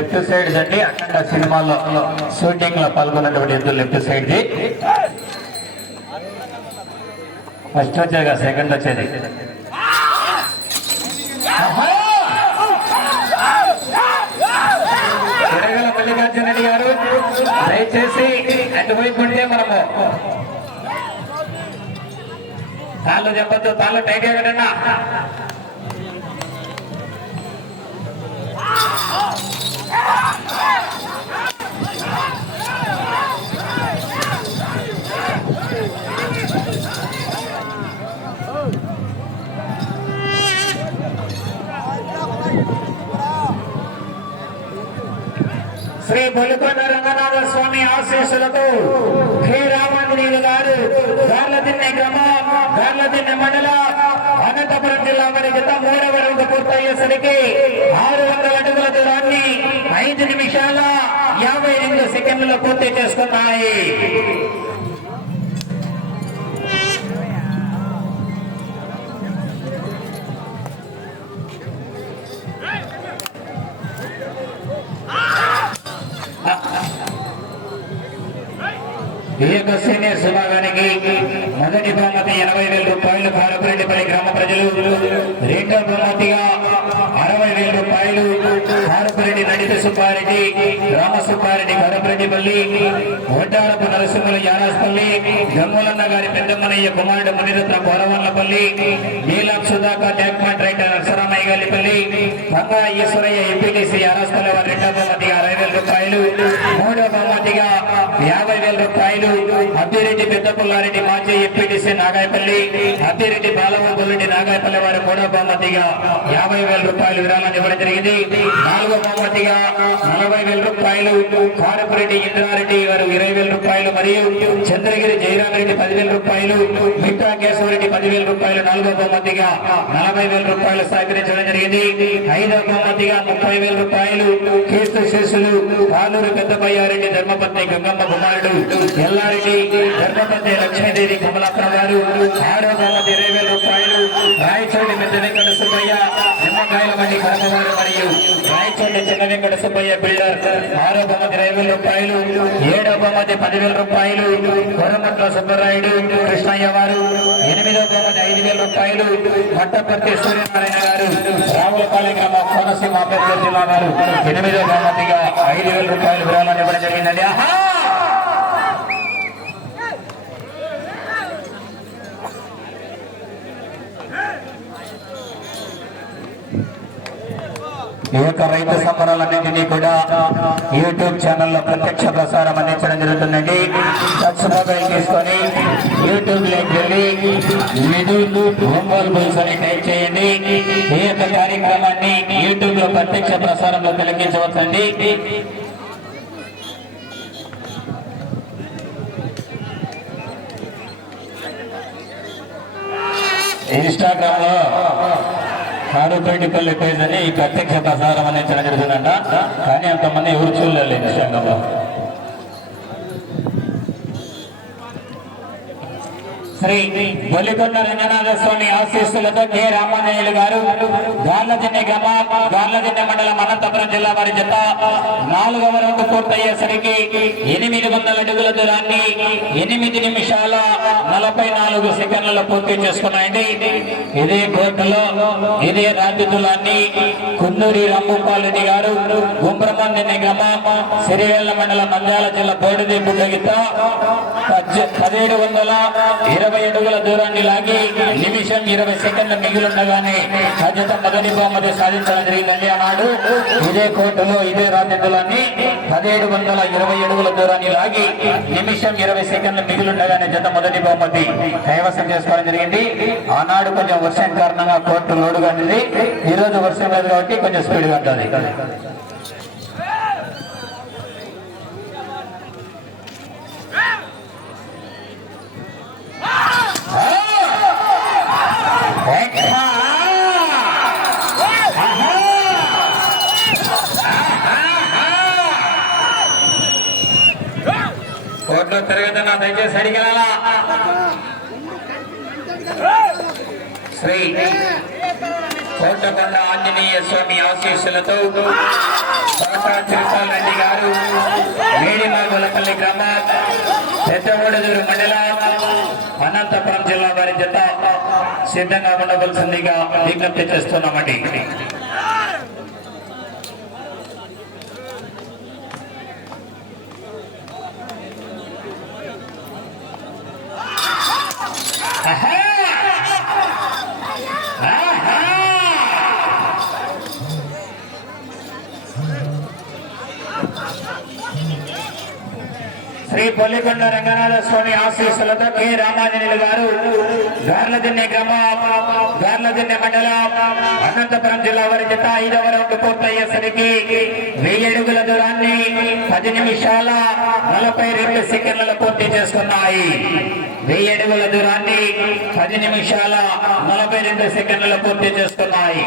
Left side అండి అఖండ సినిమాలో shooting లో పాల్గొన్నటువంటి ఎద్దు లెఫ్ట్ సైడ్ ది ఫస్ట్ వచ్చేగా సెకండ్ వచ్చేది మల్లికార్జున రెడ్డి గారు దయచేసి అటువైపు ఉంటే మనము తాళ్ళు చెప్పద్దు తాళ్ళు టైట్ కదన్నా శ్రీ బొలికొండ రంగనాథ స్వామి ఆశీస్సులతో కె రామాంజనేయులు గారు గార్లదిన్నె గ్రామం గార్లదిన్నె మండల అనంతపురం జిల్లా వారి జత 3వ రౌండ్ పూర్తయ్యేసరికి 600 అడుగుల దూరాన్ని 5 నిమిషాల 52 సెకండ్లలో పూర్తి చేసుకున్నాయి. ఈ యొక్క సీనియర్ విభాగానికి మొదటి బహుమతి 80,000 రూపాయలు కారపురెడ్డిపల్లి గ్రామ ప్రజలు, రెండో బహుమతిగా 60,000 రూపాయలు కారపురెడ్డి నడిపి సుబ్బారెడ్డి రామసుబ్బారెడ్డి కారపురెడ్డిపల్లి, ఒడ్డాడపు నరసింహులు యానాస్పల్లి, గంగులన్న గారి పెద్దమ్మనయ్య కుమారుడు మునిరత్న కోరవన్నపల్లి, నీలాం సుధాకర్ ట్యాక్మెంట్ రైటర్ నరసరామయ్య గారిపల్లి, గంగా ఈశ్వరయ్య ఎంపీటీసీ యానాస్పల్లి వారి రెండో బహుమతిగా 60,000 రూపాయలు, మూడో బహుమతిగా 50,000 రూపాయలు అద్దిరెడ్డి పెద్ద పుల్లారెడ్డి మాజీ ఎంపీటీసీ నాగాయపల్లి, అద్దిరెడ్డి బాలవరెడ్డి నాగాయపల్లి వారి మూడో బహుమతిగా 50,000 రూపాయలు విరాళాన్ని ఇవ్వడం జరిగింది. నాలుగో బహుమతిగా 40,000 రూపాయలు కారపురెడ్డి ఇంద్రారెడ్డి వారు 20,000 రూపాయలు మరియు చంద్రగిరి జయరామరెడ్డి 10,000 రూపాయలు, మిట్టా కేశవరెడ్డి 10,000 రూపాయలు నాలుగో బహుమతిగా 40,000 రూపాయలు సహకరించడం జరిగింది. ఐదో బహుమతిగా 30,000 రూపాయలు కీర్తి శిష్యులు పాలూరు పెద్దపయ్యారెడ్డి ధర్మపత్ని గంగమ్మ కుమారుడు ఎల్లారెడ్డి ధర్మపతి లక్ష్మీదేవి కమలాపురం గారు, ఆరో బహుమతి 20,000 రూపాయలు రాయచోటి పెద్ద వెంకట సుబ్బయ్య నిమ్మకాయల మండి కడపవారు మరియు రాయచోటి చిన్న వెంకట సుబ్బయ్య బిల్డర్ ఆరో బహుమతి 20,000 రూపాయలు, ఏడో బహుమతి 10,000 రూపాయలు కొరమట్ల సుబ్బరాయుడు కృష్ణయ్య వారు, ఎనిమిదో బహుమతి 5,000 రూపాయలు మట్టపర్తి సూర్యనారాయణ గారు రావులపాలెం గ్రామం కోనసీమ అభ్యర్థి జిల్లా వారు ఎనిమిదో బహుమతిగా 5,000 రూపాయలు విరాళాన్ని ఇవ్వడం జరిగిందండి. ఈ యొక్క రైతు సంబరాలన్నింటినీ కూడా యూట్యూబ్ ఛానల్లో ప్రత్యక్ష ప్రసారం అందించడం జరుగుతుందండి. టచ్ మొబైల్ తీసుకొని యూట్యూబ్ లోకి వెళ్ళి ఒంగోలు బుల్స్ అని టైప్ చేయండి. ఈ యొక్క కార్యక్రమాన్ని యూట్యూబ్ లో ప్రత్యక్ష ప్రసారంలో తిలకించవచ్చండి. ఇన్స్టాగ్రామ్ లో కారుపేటిపల్లి పేజ్ అని ఈ ప్రత్యక్ష ప్రసారం అందించడం జరుగుతుందంట. కానీ అంతమంది ఎవరు చూడలేదు ఇన్స్టాగ్రామ్ లో. శ్రీ బొలికొండ రంగనాథ స్వామి ఆశీస్సులతో కె రామాంజనేయులు గారు గార్లదిన్నె గ్రామం గార్లదిన్నె మండలం అనంతపురం జిల్లా వారి జత 4వ రౌండ్ పూర్తయ్యేసరికి 800 అడుగుల దూరాన్ని 8 నిమిషాల 44 సెకండ్లలో పూర్తి చేసుకున్నాయండి. ఇదే కోర్టులో ఇదే రాజ్యతులాన్ని కుందూరి రాంభూపాలరెడ్డి గారు గుంబ్రమందిన్నె గ్రామం సిరివెల్ల మండలం నంద్యాల జిల్లా బోడిది బుడ్డగిత 1720 అడుగుల దూరాన్ని లాగి నిమిషం 20 సెకండ్ల మిగిలిండగానే బాధ్యత మొదటి బహుమతి సాధించడం జరిగిందండి. ఆనాడు ఇదే కోర్టులో ఇదే రాజ్యతులాన్ని 1720 అడుగుల దూరాన్ని లాగి నిమిషం 20 సెకండ్ల మిగిలిండగానే జత మొదటి బహుమతి కైవసం చేసుకోవడం జరిగింది. ఆనాడు కొంచెం వర్షం కారణంగా కోర్టు లోడుగా ఉంది. ఈ రోజు వర్షం లేదు కాబట్టి కొంచెం స్పీడ్గా ఉంటుంది. కోర్టులో తిరగదన్నా దయచేసి అడిగేలా. శ్రీ కోటకొండ ఆంజనేయ స్వామి ఆశీస్సులతో కోట తిరుపాల్ రెడ్డి గారు మేడిమాగులపల్లి గ్రామం పెద్దగూడూరు మండలం అనంతపురం జిల్లా వారి జత సిద్ధంగా ఉండవలసిందిగా విజ్ఞప్తి చేస్తున్నామండి. శ్రీ పొల్లికొండ రంగనాథ స్వామి ఆశీస్సులతో కె రామాంజనేయులు గారు గార్లదిన్నె గ్రామం గార్లదిన్నె మండలం అనంతపురం జిల్లా వారి జత 5వ రౌండ్ పూర్తయ్యేసరికి 1000 అడుగుల దూరాన్ని 10 నిమిషాల 42 సెకండ్లలో పూర్తి చేసుకున్నాయి. 1000 అడుగుల దూరాన్ని 10 నిమిషాల 42 సెకండ్లలో పూర్తి చేసుకున్నాయి.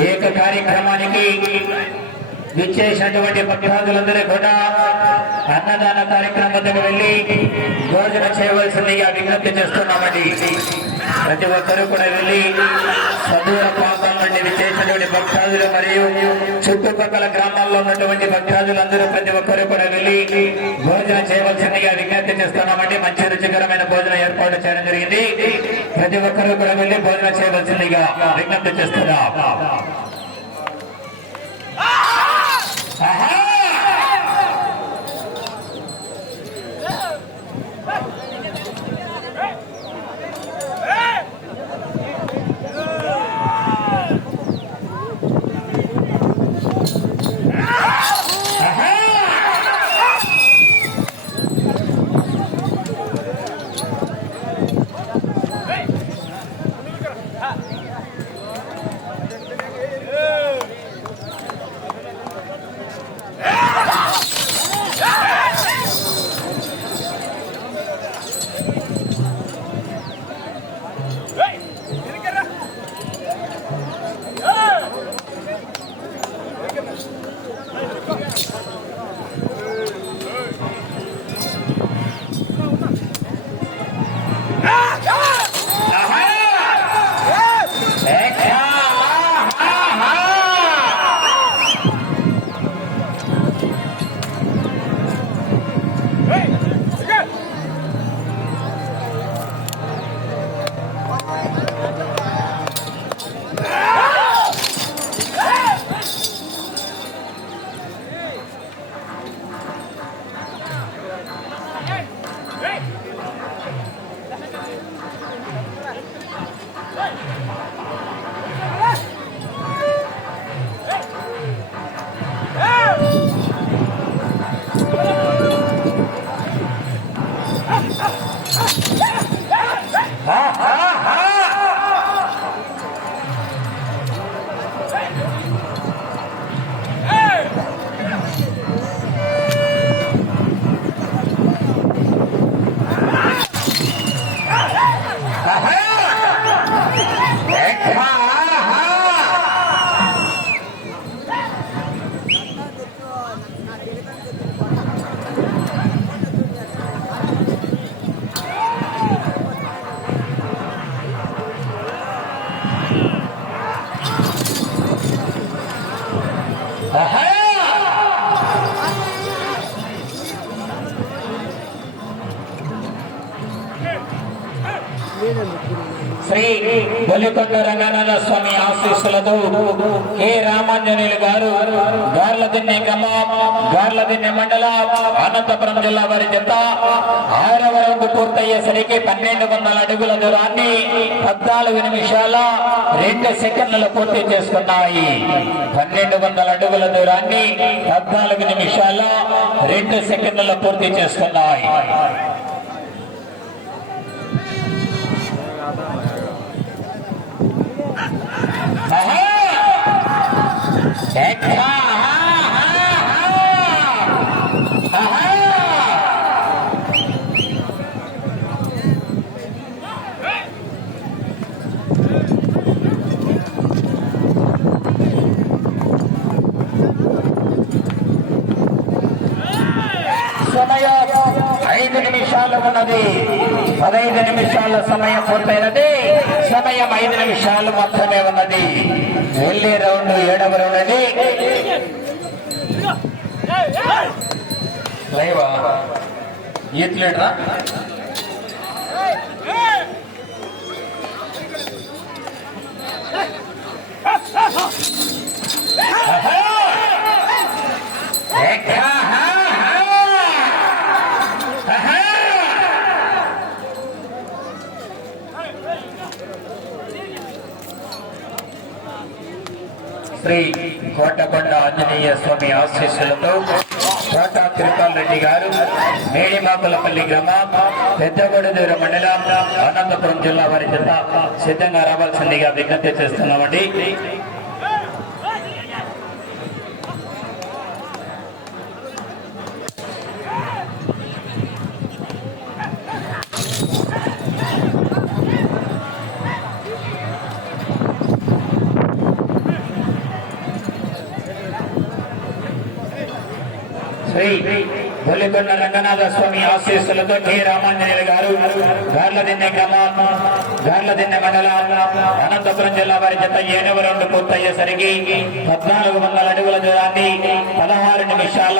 ఈ యొక్క కార్యక్రమానికి విచ్చేసినటువంటి భక్తులందరూ కూడా అన్నదాన కార్యక్రమం వద్దకు వెళ్లి భోజనం చేయవలసిందిగా విజ్ఞప్తి చేస్తున్నామండి. ప్రతి ఒక్కరూ కూడా వెళ్లి సదూర ప్రాంతాల నుండి విచ్చేసినటువంటి భక్తులు మరియు చుట్టుపక్కల గ్రామాల్లో ఉన్నటువంటి భక్తులందరూ ప్రతి ఒక్కరూ కూడా వెళ్లి భోజనం చేయవలసిందిగా విజ్ఞప్తి చేస్తున్నామండి. మంచి రుచికరమైన భోజనం ఏర్పాటు చేయడం జరిగింది. ప్రతి ఒక్కరూ కూడా వెళ్లి భోజనం చేయవలసిందిగా విజ్ఞప్తి చేస్తున్నాం. శ్రీ పొల్లికొండ రంగనాథ స్వామి ఆశీస్సులతో కె రామాంజనేయులు గారు గార్లదిన్నె గ్రామం గార్లదిన్నె మండలం అనంతపురం జిల్లా వారి జత 6వ రౌండ్ పూర్తయ్యేసరికి 1200 అడుగుల దూరాన్ని 14 నిమిషాల 2 సెకండ్లలో పూర్తి చేసుకున్నాయి. 1200 అడుగుల దూరాన్ని 14 నిమిషాల 2 సెకండ్లలో పూర్తి చేసుకున్నాయి. సమయం 5 నిమిషాలు నిమిషాలు ఉన్నది. 15 నిమిషాల సమయం పూర్తయినది. సమయం 5 నిమిషాలు మాత్రమే ఉన్నది. వెళ్ళే రౌండ్ 7వ రౌండ్ అది. ఈత్లేడరా శ్రీ కోటకొండ ఆంజనేయ స్వామి ఆశీస్సులతో కోట తిరుపాల్ రెడ్డి గారు మేడిమాకులపల్లి గ్రామం పెద్దగొడదూరు మండలం అనంతపురం జిల్లా వారి చేత సిద్ధంగా రావాల్సిందిగా విజ్ఞప్తి చేస్తున్నామండి. శ్రీ బొల్లికొండ రంగనాథ స్వామి ఆశీస్సులతో కె రామాంజనేయులు గారు గార్లదిన్నె గ్రామం గార్లదిన్నె మండలం అనంతపురం జిల్లా వారి జత 7వ రౌండ్ పూర్తయ్యేసరికి 1400 అడుగుల దూరాన్ని 16 నిమిషాల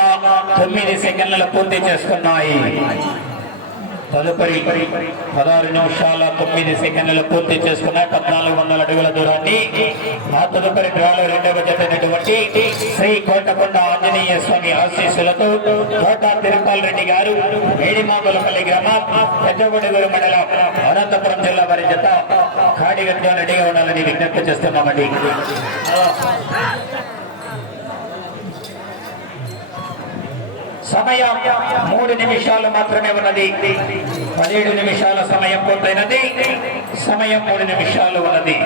9 సెకండ్లలో పూర్తి చేసుకున్నాయి. తదుపరి 16 నిమిషాల 9 సెకండ్లలో పూర్తి చేసుకున్న 1400 అడుగుల దూరాన్ని ఆ తదుపరి డ్రాలో 2వ జతైనటువంటి శ్రీ కోటకొండ ఆంజనేయ స్వామి ఆశీస్సులతో కోట తిరుపాల్ రెడ్డి గారు మేడిమాకులపల్లి గ్రామం పెద్దగొడగూరు మండలం అనంతపురం జిల్లా వారి జత ఖాళీగా రెడీగా ఉండాలని విజ్ఞప్తి చేస్తున్నామండి. సమయం 3 నిమిషాలు మాత్రమే ఉన్నది. 17 నిమిషాల సమయం పూర్తయినది. సమయం 3 నిమిషాలు ఉన్నది.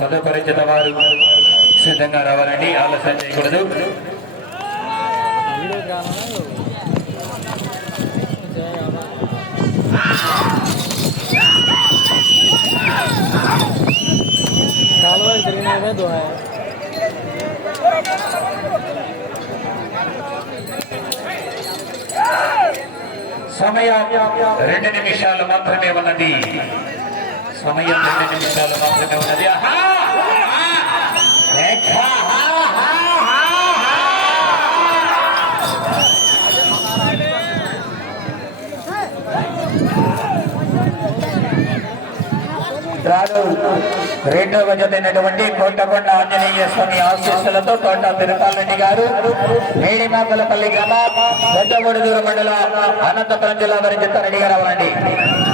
తదుపరిచిత వారు సిద్ధంగా రావాలండి. ఆలస్యం చేయకూడదు. సమయం 2 నిమిషాలు మాత్రమే ఉన్నది. సమయం 2 నిమిషాలు మాత్రమే ఉన్నది. రెండవ జతైనటువంటి కోటకొండ ఆంజనేయ స్వామి ఆశీస్సులతో కోట తిరుపాల్ రెడ్డి గారు మేడిమాకులపల్లి గ్రామం పెద్దగొడదూరు మండలం అనంతపురం జిల్లా వారి జత రెడీగా రావాలండి.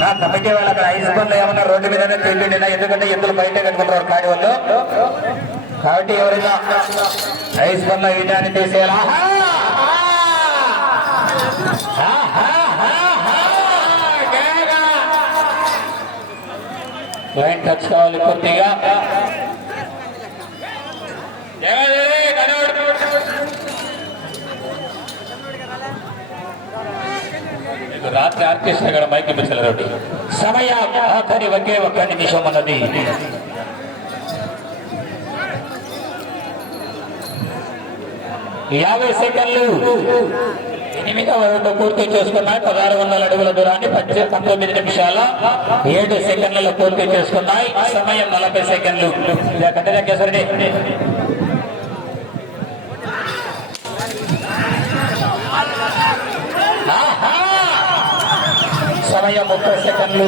నా కమిటీ వాళ్ళు అక్కడ ఐస్ బండ్లు ఏమన్నా రోడ్డు మీదనే తింటుండినా, ఎందుకంటే ఎద్దులు బయట కట్టుకుంటారు కాడి వాళ్ళు. కాబట్టి ఎవరైనా ఐస్ బండ్ల ఈటాన్ని తీసేయాలా? లైన్ టచ్ కావాలి పూర్తిగా. రాత్రి ఆర్కెస్ట్రా కూడా మైకి పిచ్చలరోటి. సమయం ఆఖరి ఒకే 1 నిమిషం ఉన్నది. యాభై సెకండ్లు 8వ రౌండ్ పూర్తి చేసుకున్నాయి. 1600 అడుగుల దూరాన్ని 19 నిమిషాల 7 సెకండ్లలో పూర్తి చేసుకున్నాయి. సమయం 40 సెకండ్లు. సమయం 30 సెకండ్లు.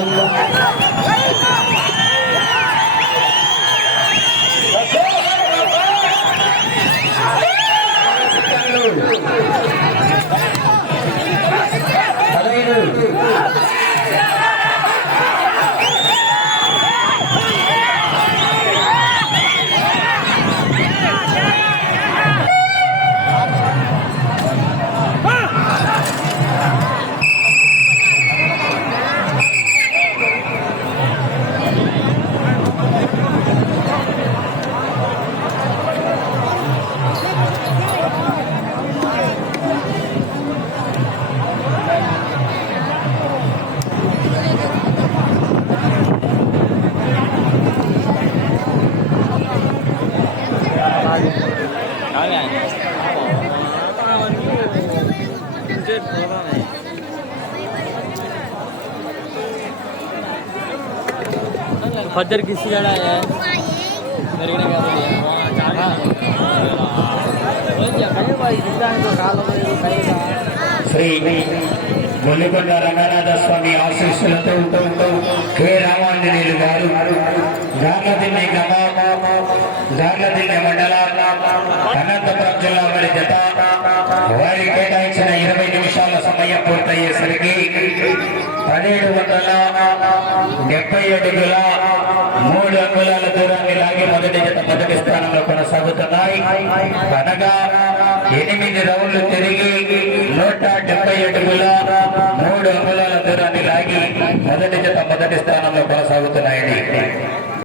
फजर किसी जगह है मेरे को శ్రీ గొల్లికొండ రంగనాథ స్వామి ఆశీస్సులతో కె రామాంజనేయులు గారు గార్లదిన్నె గ్రామం గార్లదిన్నె మండలం అనంతపురం జిల్లా వారి జత వారి కేటాయించిన 20 నిమిషాల సమయం పూర్తయ్యేసరికి 1770 అడుగుల 3 అంగుళాల దూరాన్ని లాగి మొదటి జత మొదటి స్థానంలో కొనసాగుతున్నాయి. అనగా 8 రౌండ్లు తిరిగి 170 అడుగుల 3 అంగుళాల దూరాన్ని లాగి మొదటి జత మొదటి స్థానంలో కొనసాగుతున్నాయి.